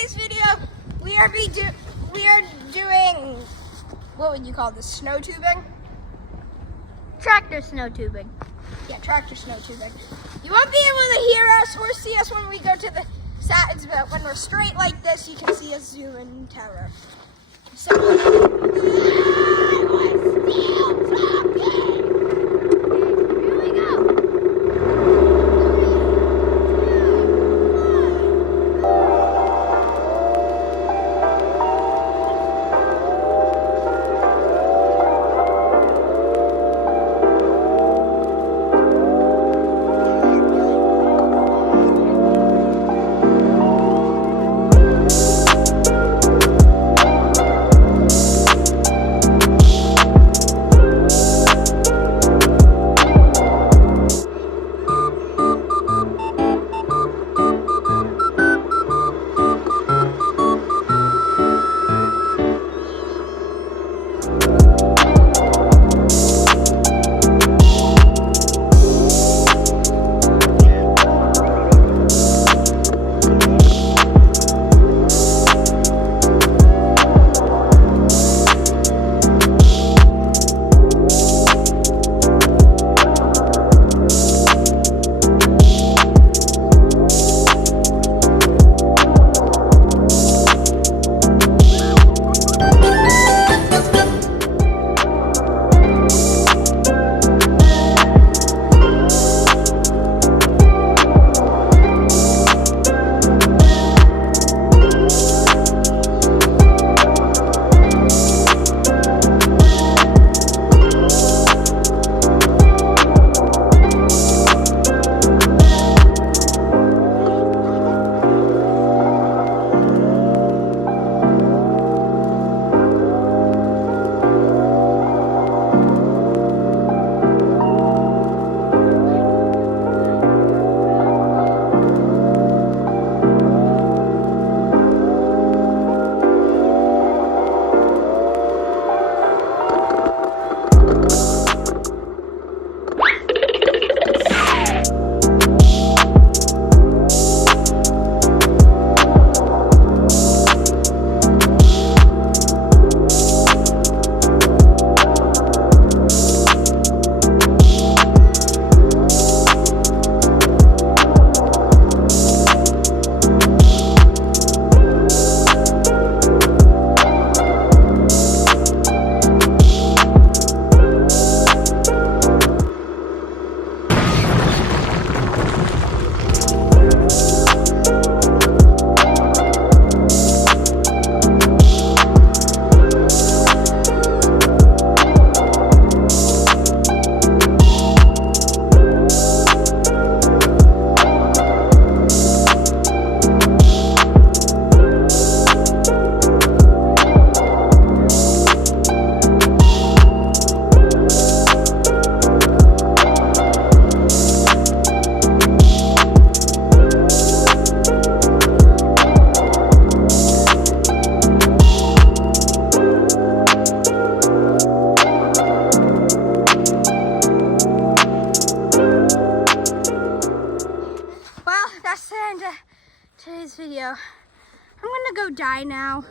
today's video, we are doing, what would you call this, snow tubing? Tractor snow tubing. Yeah, tractor snow tubing. You won't be able to hear us or see us when we go to the sides, but when we're straight like this, you can see us zoom in terror. So, Here we go. today's video. I'm gonna go die now.